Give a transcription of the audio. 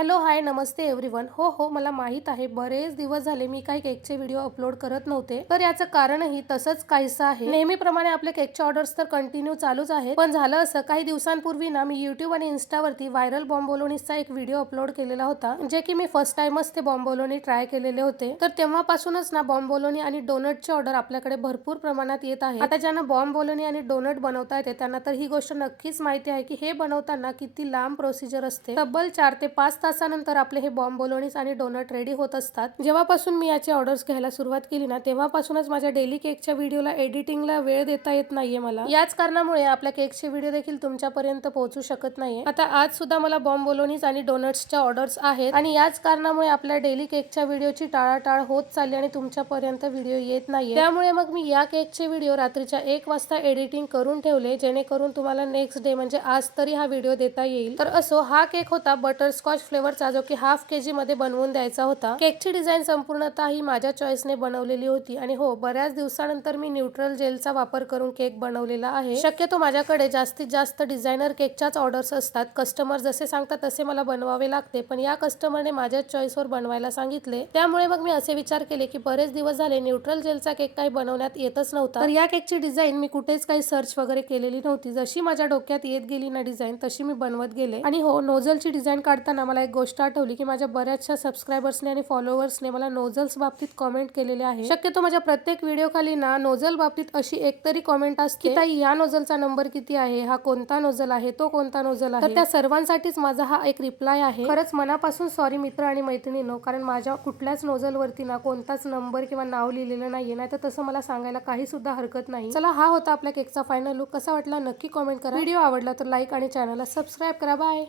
Hello hi नमस्ते everyone. हो मला माहित आहे बरेच दिवस झाले मी काही केकचे व्हिडिओ अपलोड करत नव्हते, तर याचं कारणही तसंच काहीसं आहे। नेहमीप्रमाणे आपले केकचे ऑर्डर्स तर कंटिन्यू चालूच आहेत, पण झालं असं काही दिवसांपूर्वी ना मी YouTube आणि इन्स्टावरती व्हायरल बॉम्बोलोनीचा एक व्हिडिओ अपलोड केलेला होता, जे की मी फर्स्ट टाइमच ते बॉम्बोलोनी ट्राय केलेले होते। तर तेव्हापासूनच ना बॉम्बोलोनी आणि डोनटचे ऑर्डर आपल्याकडे भरपूर प्रमाणात येत आहेत। आता ज्यांना बॉम्बोलोनी आणि डोनट बनवता येते त्यांना तर ही गोष्ट नक्कीच माहिती आहे की हे बनवताना किती लांब प्रोसिजर असते। तब्बल 4 ते 5 तासानंतर आपले हे बॉम्बोलोनीज आणि डोनट रेडी होत असतात। जेव्हापासून मी याचे ऑर्डर्स घ्यायला सुरुवात केली ना तेव्हापासूनच माझ्या डेली केकच्या व्हिडिओला एडिटिंगला वेळ देता येत नाहीये मला। याच कारणामुळे आपल्या केकचे व्हिडिओ देखील तुमच्यापर्यंत पोहोचू शकत नाहीये। आता आज सुद्धा मला बॉम्बोलोनीज आणि डोनट्सच्या ऑर्डर्स आहेत आणि याच कारणामुळे आपल्या डेली केकच्या व्हिडिओची टाळाटाळ होत चालली आणि तुमच्यापर्यंत व्हिडिओ येत नाहीये। त्यामुळे मग मी या केकचे व्हिडिओ रात्रीच्या 1 वाजता एडिटिंग करून ठेवले, जेणेकरून तुम्हाला नेक्स्ट डे म्हणजे आज तरी हा व्हिडिओ देता येईल। तर असो, हा केक होता बटरस्कॉच फ्लेवरचा, जो की हाफ केजी मध्ये बनवून द्यायचा होता। केकची डिझाईन संपूर्णतः ही माझ्या चॉईसने बनवलेली होती आणि हो, बऱ्याच दिवसानंतर मी न्यूट्रल जेलचा वापर करून केक बनवलेला आहे। शक्यतो माझ्याकडे जास्तीत जास्त डिझायनर केकच्याच ऑर्डर्स असतात। कस्टमर जसे सांगतात तसे मला बनवावे लागते, पण या कस्टमरने माझ्या चॉईसवर बनवायला सांगितले, त्यामुळे मग मी असे विचार केले की बरेच दिवस झाले न्यूट्रल जेलचा केक काही बनवण्यात येतच नव्हता। तर या केकची डिझाईन मी कुठेच काही सर्च वगैरे केलेली नव्हती। जशी माझ्या डोक्यात येत गेली ना डिझाईन, तशी मी बनवत गेले। आणि हो, नोझलची डिझाईन काढताना मला एक गोष्ट आठवली की माझ्या बऱ्याचशा सबस्क्रायबर्सने आणि फॉलोअर्सने मला नोझल्स बाबतीत कमेंट केलेले आहे। शक्यतो माझ्या प्रत्येक व्हिडिओ खाली ना नोझल बाबतीत अशी एकतरी कमेंट असते की ताई, या नोझलचा नंबर किती आहे, हा कोणता नोझल आहे, तो कोणता नोझल आहे। तर त्या सर्वांसाठीच माझा हा एक रिप्लाय आहे। खरंच मनापासून सॉरी मित्र आणि मैत्रिणींनो, कारण माझ्या कुठल्याच नोझल वरती ना कोणताच नंबर किंवा नाव लिहिलेलं नाहीये, नाही तर तसं मला सांगायला काही सुद्धा हरकत नाही। चला, हा होता आपल्या केकचा फायनल लुक। कसा वाटला नक्की कमेंट करा। व्हिडिओ आवडला तर लाईक आणि चॅनलला सबस्क्राईब करा। बाय।